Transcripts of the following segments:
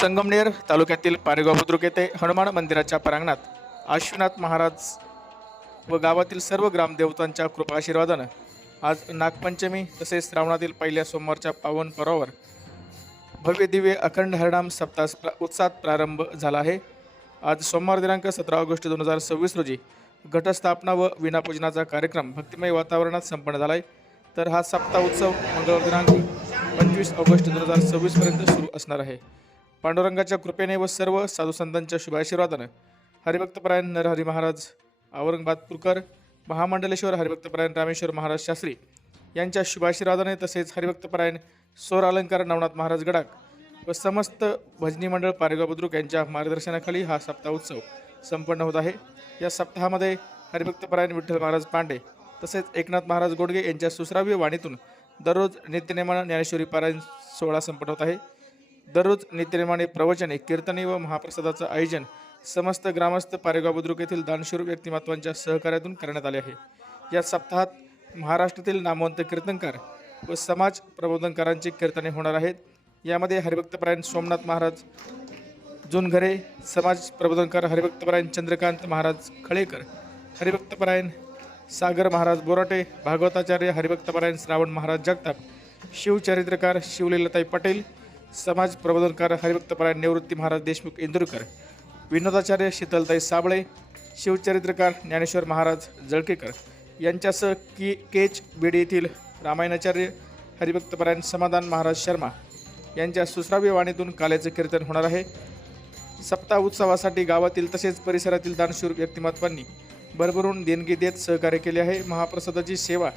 संगमनेर तालुक्यातील पारेगाव बुद्रुक येथे हनुमान मंदिराच्या प्रांगणात आश्विनाथ महाराज व गावातील सर्व ग्रामदेवतांच्या कृपा आशीर्वादानं आज नागपंचमी तसेच श्रावणातील पहिल्या सोमवारच्या पावन पर्वावर भव्य दिव्य अखंड हरिनाम सप्ताह उत्साहात प्रारंभ झाला आहे। आज सोमवार दिनांक 17 ऑगस्ट 2026 रोजी घटस्थापना व विनापूजनाचा कार्यक्रम भक्तिमय वातावरणात संपन्न झाला आहे। तर हा सप्ताह उत्सव मंगळवार दिनांक 25 ऑगस्ट 2026 पर्यंत सुरू असणार आहे। पांडुरंगाच्या कृपेने व सर्व साधुसंतांच्या शुभाशीर्वादाने हरिभक्तपरायण नरहरी महाराज औरंगाबादपूरकर, महामंडलेश्वर हरिभक्तपरायण रामेश्वर महाराज शास्त्री यांच्या शुभाशीर्वादाने तसेच हरिभक्तपरायण सौर अलंकार नवनाथ महाराज गडाख व समस्त भजनी मंडळ पारेगाव बुद्रुक यांच्या मार्गदर्शनाखाली हा सप्ताह उत्सव संपन्न होत आहे। या सप्ताहामध्ये हरिभक्तपरायण विठ्ठल महाराज पांडे तसेच एकनाथ महाराज गोडगे यांच्या सुश्राव्य वाणीतून दररोज नित्यनेमाने ज्ञानेश्वरी पारायण सोहळा संपन्न होत आहे। दररोज नित्यनेमाने प्रवचने, कीर्तने व महाप्रसादाचं आयोजन समस्त ग्रामस्थ पारेगाव बुद्रुक येथील दानशूर व्यक्तिमत्वांच्या सहकार्यातून करण्यात आले आहे। या सप्ताहात महाराष्ट्रातील नामवंत कीर्तनकार व समाज प्रबोधनकारांची कीर्तने होणार आहेत। यामध्ये हरिभक्तपरायण सोमनाथ महाराज जुनघरे, समाज प्रबोधनकार हरिभक्तपरायण चंद्रकांत महाराज खळेकर, हरिभक्तपरायण सागर महाराज बोराटे, भागवताचार्य हरिभक्तपरायण श्रावण महाराज जगताप, शिवचरित्रकार शिवलीलाताई पटेल, समाज प्रबोधनकार हरिभक्तपरायण निवृत्ती महाराज देशमुख इंदुरकर, विनोदाचार्य शीतलताई साबळे, शिवचरित्रकार ज्ञानेश्वर महाराज जळकेकर यांच्यासह केच बीड येथील रामायणाचार्य हरिभक्तपरायण समाधान महाराज शर्मा यांच्या सुश्राव्य वाणीतून काल्याचे कीर्तन होणार आहे। सप्ताह उत्सवासाठी गावातील तसेच परिसरातील दानशूर व्यक्तिमत्वांनी भरभरून देणगी देत सहकार्य केले आहे। महाप्रसादाची सेवा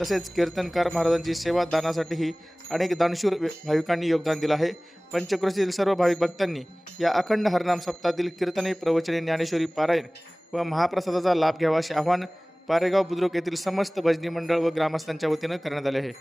तसेच कीर्तनकार महाराजांची सेवा दानासाठीही अनेक दानशूर भाविकांनी योगदान दिलं आहे। पंचक्रोशीतील सर्व भाविक भक्तांनी या अखंड हरिनाम सप्ताहातील कीर्तने, प्रवचने, ज्ञानेश्वरी पारायण व महाप्रसादाचा लाभ घ्यावा असे आवाहन पारेगाव बुद्रुक येथील समस्त भजनी मंडळ व ग्रामस्थांच्या वतीनं करण्यात आले आहे।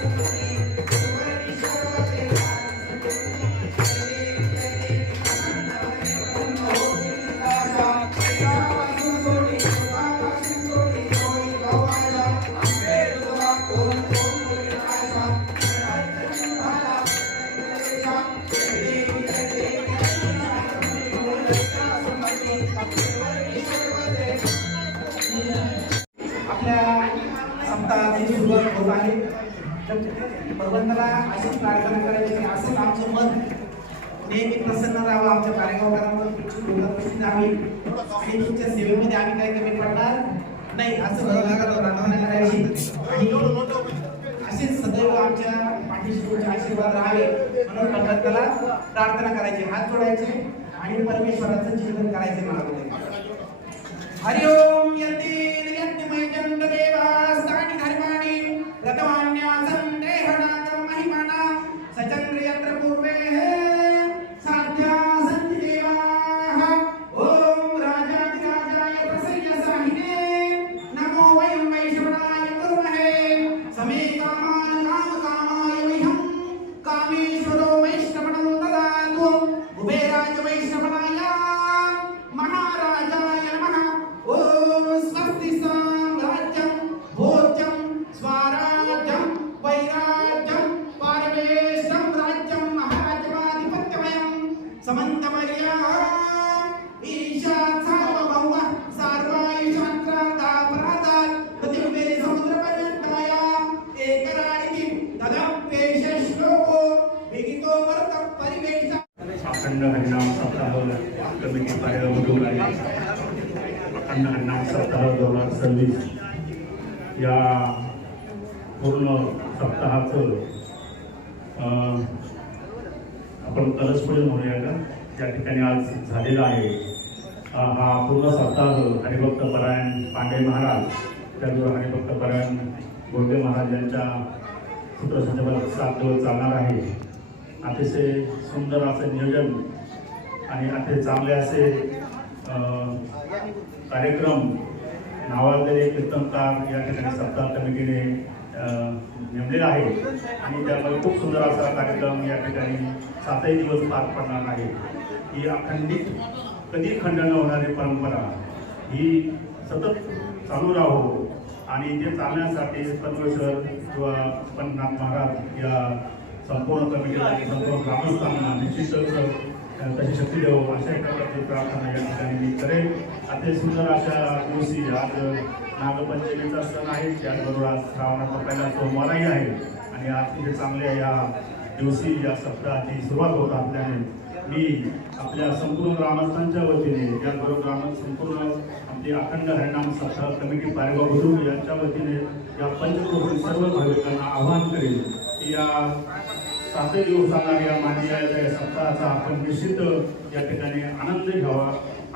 आपल्या सप्ताहाची सुरुवात होत आहे. भगवंताला अशीच प्रार्थना करायची की असंच आमचं मन नेहमी प्रसन्न राहावं, आमच्या कार्यक्रमांवर उपस्थित राहावी आणि तुमच्या सेवेमध्ये आम्ही काही कमी पडणार नाही असं भगवंताला प्रार्थना करायची आणि असेच सदैव आमच्या पाठीशी तुमचे आशीर्वाद राहावे म्हणून भगवंताला प्रार्थना करायची, हात जोडायचे आणि परमेश्वराचं चिंतन करायचे मनामध्ये. हरि ओम यतीन यज्ञमय चंद्रदेवास्तानि धर्माणि रतवान्यासं देहनाथं महिमाना सचंद्र यत्र पूर्वे साध्या सन्ति देवाः. ओम राजाधिराजाय प्रसय्यसाहिने नमो वयं वैश्रवणाय कुर्महे समे कामान् कामकामाय मह्यं कामेश्वरो वैश्रवणं ददातु कुबेराय वैश्रवणाय महाराजाय नमः. ओम स्वस्ति साम्राज्यं भोज्यं स्वराज्यं वैराज्यं पारमेशं राज्यं महाराजमाधिपत्यमयं समन्तमर्याः ईशात् सार्वभौमः सर्वायुषान्त्रादापराधात् पृथिवे समुद्रपर्यन्ताय एकराणिति तदप्येष श्लोको विहितो वर्तः परिवेश. अखंड हरिनाम सप्ताह कमिटी कार्यक्रम आहे. अखंड हरिनाम सप्ताह 2026 या पूर्ण सप्ताहाचं आपण कलशपूजन म्हणूया का त्या ठिकाणी आज झालेला आहे. हा पूर्ण सप्ताह हरिभक्त परायण पांडे महाराज त्याचबरोबर हरिभक्त परायण गोडगे महाराज यांच्या सूत्रसंचालनात 7 दिवस चालणार आहे. अतिशय सुंदर असं नियोजन आणि अतिशय चांगले असे कार्यक्रम नावाजलेले कीर्तनकार या ठिकाणी सप्ताह कमिटीने नेमलेला आहे आणि त्यामध्ये खूप सुंदर असा कार्यक्रम या ठिकाणी 7 दिवस पार पडणार आहे. ही अखंडित कधी खंड न होणारी परंपरा ही सतत चालू राहो आणि ते चालण्यासाठी परमेश्वर किंवा पंतनाथ महाराज या संपूर्ण कमिटीला आणि संपूर्ण ग्रामस्थांना निश्चितच तशी शक्ती देऊ अशा एका प्रकारची प्रार्थना या ठिकाणी मी करेन. अतिशय सुंदर अशा दिवशी आज नागपंचमीचा सण आहे, त्याचबरोबर आज श्रावणाचा पहिला सोमवारही आहे आणि अतिशय चांगल्या या दिवशी या सप्ताहाची सुरुवात होत असल्याने मी आपल्या संपूर्ण ग्रामस्थांच्या वतीने त्याचबरोबर संपूर्ण आमची अखंड हरिनाम सप्ताह कमिटी पारेगाव बुद्रुक यांच्या वतीने या पंचक्रोशीतील सर्व भाविकांना आवाहन करेन की या 7 दिवस चालणाऱ्या मांदियाच्या सप्ताहाचा आपण निश्चित या ठिकाणी आनंद घ्यावा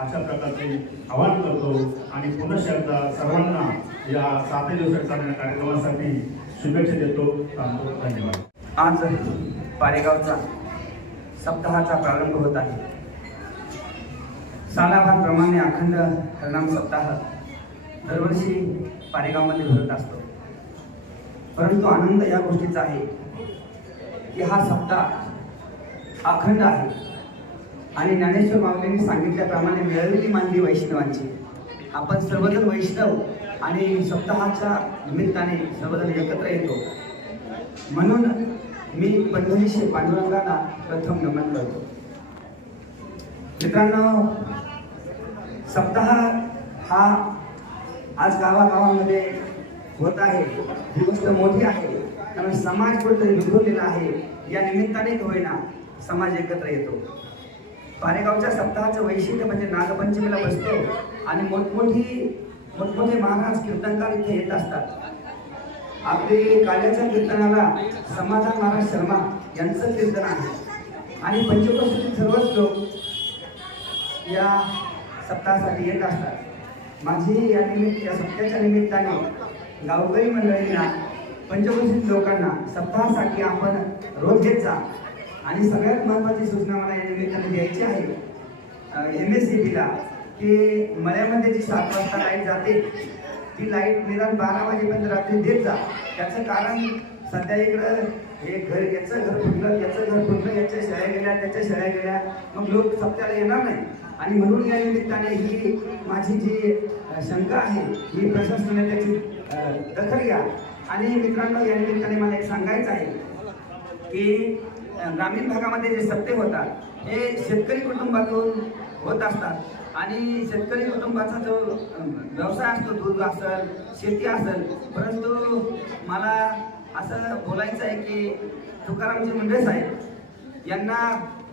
अशा प्रकारचे आवाहन करतो आणि पुनश्च एकदा सर्वांना या 7 दिवसाच्या चालणाऱ्या कार्यक्रमासाठी शुभेच्छा देतो. धन्यवाद. आज पारेगावचा सप्ताहाचा प्रारंभ होत आहे. सालाभारप्रमाणे अखंड हरिनाम सप्ताह दरवर्षी पारेगावमध्ये भरत असतो. परंतु आनंद या गोष्टीचा आहे की हा सप्ताह अखंड आहे आणि ज्ञानेश्वर माऊलींनी सांगितल्याप्रमाणे मिळवली मानली वैष्णवांची. आपण सर्वजण वैष्णव आणि सप्ताहाच्या निमित्ताने सर्वजण एकत्र येतो म्हणून मी पंढरीशी पांडुरंगाला प्रथम नमन करतो. मित्रांनो, सप्ताह हा आज गावागावामध्ये होत आहे. ही गोष्ट मोठी आहे, त्यामुळे समाज कुठेतरी विखुरलेला आहे. या निमित्ताने होईना समाज एकत्र येतो. पारेगावच्या सप्ताहाचं वैशिष्ट्य म्हणजे नागपंचमीला बसतो आणि मोठमोठे महाराज कीर्तनकार इथे येत असतात. आपले काल्याच्या कीर्तनाला समाधान महाराज शर्मा यांचं कीर्तन आहे आणि पंचक्रोशीतील सर्वच लोक या सप्ताहासाठी येत असतात. माझी या सप्ताहाच्या निमित्ताने गावकरी मंडळींना पंचक्रोशीतील लोकांना सप्ताहासाठी आपण रोज घेत जा आणि सगळ्यात महत्त्वाची सूचना मला या निमित्ताने द्यायची आहे MSCBला की मळ्यामध्ये जी 7 वाजता लाईट जाते ती लाईट निदान 12 वाजेपर्यंत रात्री देत जा. त्याचं कारण सध्या इकडं हे घर, याचं घर फुटलं, याचं घर फुटलं, याच्या शाळा गेल्या, त्याच्या शाळा गेल्या, मग लोक सप्त्याला येणार नाही. आणि म्हणून या निमित्ताने ही माझी जी शंका आहे ही प्रशासनाने त्याची दखल घ्या. आणि मित्रांनो, या निमित्ताने मला एक सांगायचं आहे की ग्रामीण भागामध्ये जे सप्ते होतात हे शेतकरी कुटुंबातून होत असतात आणि शेतकरी कुटुंबाचा जो व्यवसाय असतो, दूध असेल, शेती असेल, परंतु मला असं बोलायचं आहे की तुकारामजी मुंडे साहेब यांना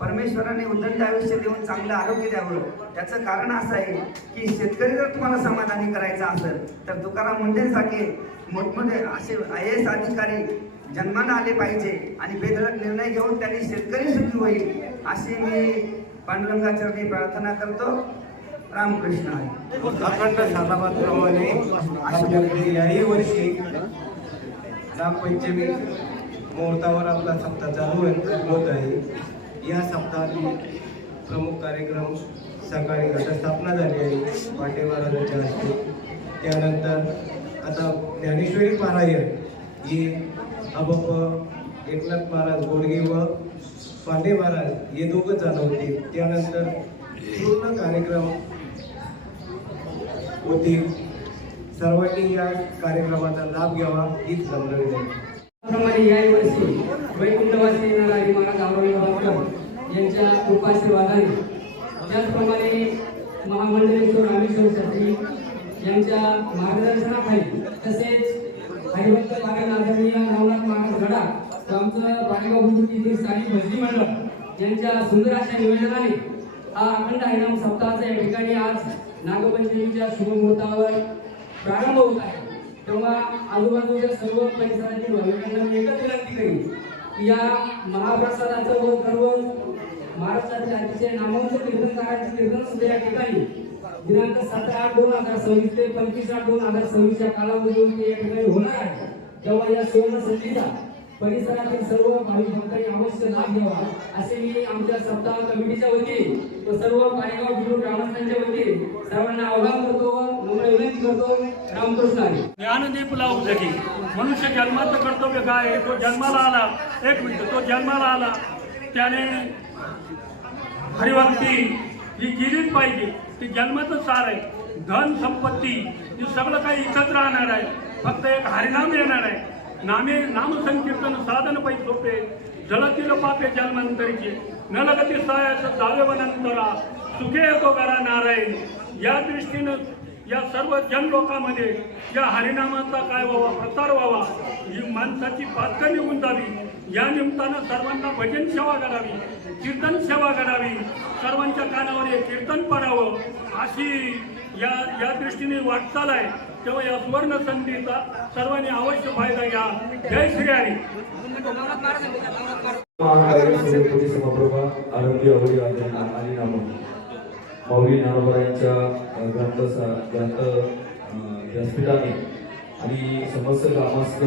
परमेश्वराने उदंड आयुष्य देऊन चांगलं आरोग्य द्यावं. त्याचं कारण असं आहे की शेतकरी जर तुम्हाला समाधानी करायचा असेल तर तुकाराम मुंडेंसारखे मोठमोठे असे IAS अधिकारी जन्माला आले पाहिजे आणि बेधडक निर्णय घेऊन त्यांनी शेतकरी सुखी होईल अशी मी पांडुरंगाचरणी प्रार्थना करतो. रामकृष्ण हरी. अखंड सालाबादप्रमाणे आमच्याकडे याही वर्षी नागपंचमी मुहूर्तावर आपला सप्ताह चालू होत आहे. या सप्ताहातील प्रमुख कार्यक्रम सकाळी घटस्थापना झाली आहे पाटे महाराजांच्या हस्ते. त्यानंतर आता ज्ञानेश्वरी पारायण ही अबप्प एकनाथ महाराज गोडगे व पांडे महाराज हे दोघं जण होते. त्यानंतर पूर्ण कार्यक्रम होतील. सर्वांनी या कार्यक्रमाचा लाभ घ्यावा हीच नम्र विनंती. त्याप्रमाणे याही वर्षी वैकुंठवासी येणारे महाराज औरंगाबादकर यांच्या कृपाशीर्वादाने, त्याचप्रमाणे महामंडलेश्वर रामेश्वर शास्त्री यांच्या मार्गदर्शनाखाली, तसेच हरिभक्त पारायण आदरणीय नवनाथ महाराज गडा व आमचं बारेगाव बुद्रुक येथील स्थानिक भजनी मंडळ यांच्या सुंदर अशा निवेदनाने हा अखंड हरिनाम सप्ताहाचा या ठिकाणी आज नागपंचमीच्या शुभमुहूर्तावर प्रारंभ होत आहे. तेव्हा आजूबाजूच्या सर्व परिसरातील भाविकांना मी एकच विनंती करीन की या महाप्रसादाचं व सर्व महाराष्ट्रातील अतिशय नामवंत कीर्तनकारांचे कीर्तन सुद्धा या ठिकाणी दिनांक 17/8/2026 ते 25/8/2026 या कालावधीतून ते या ठिकाणी होणार आहे. तेव्हा या सुवर्ण संधीचा परिसरातील सर्व भाविक भक्तांनी अवश्य लाभ घ्यावा असे मी आमच्या सप्ताह कमिटीच्या वतीने व सर्व पारेगाव बुद्रुक ग्रामस्थांच्या वतीने सर्वांना आवाहन करतो व नम्र विनंती करतो. रामकृष्ण हरी. ज्ञानदीप लावू जगी. मनुष्य जन्माचं कर्तव्य काय आहे? तो जन्माला आला, एक मिनिट, तो जन्माला आला त्याने हरिभक्ती ही केलीच पाहिजे. ती जन्माचं सार आहे. धन संपत्ती हे सगळं काही इथंच राहणार आहे. फक्त एक हरिनाम येणार आहे. नामसंकीर्तन साधन पै सोपे जलतील पापे जन्मांतरीचे न लगती सायाचं जावे वनंतरा सुखे येतो घरा नारायण. या दृष्टीनं या सर्व जनलोकामध्ये या हरिनामाचा काय व्हावा, प्रसार व्हावा, ही माणसाची पातळ निघून जावी. या निमित्तानं सर्वांना भजन सेवा करावी, कीर्तन सेवा करावी, सर्वांच्या कानावर हे कीर्तन पडावं अशी या दृष्टीने वाटचाल आहे. तेव्हा या सुवर्ण संधीचा सर्वांनी अवश्य फायदा घ्या. जय श्री हरी. समप्रभा आरोग्य अवळी आणि नाम माऊली नारोबा यांच्या ग्रंथ व्यासपीठाने आणि समस्त ग्रामस्थ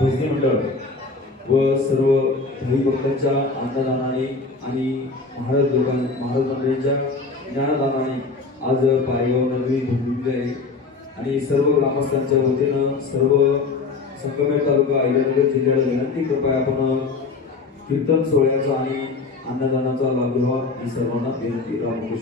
भजनी मंडळ व सर्व भक्तांच्या अन्नदानाने आणि महाराज मंडळींच्या ज्ञानदानाने आज पारेगाव नगरी भूमिली आहे. आणि सर्व ग्रामस्थांच्या वतीनं सर्व संगमेर तालुका अहिल्यानगर जिल्ह्याला विनंती, कृपया आपण कीर्तन सोहळ्याचा आणि अन्नदानाचा लाभ घ्यावा ही सर्वांना विनंती. रामकृष्ण.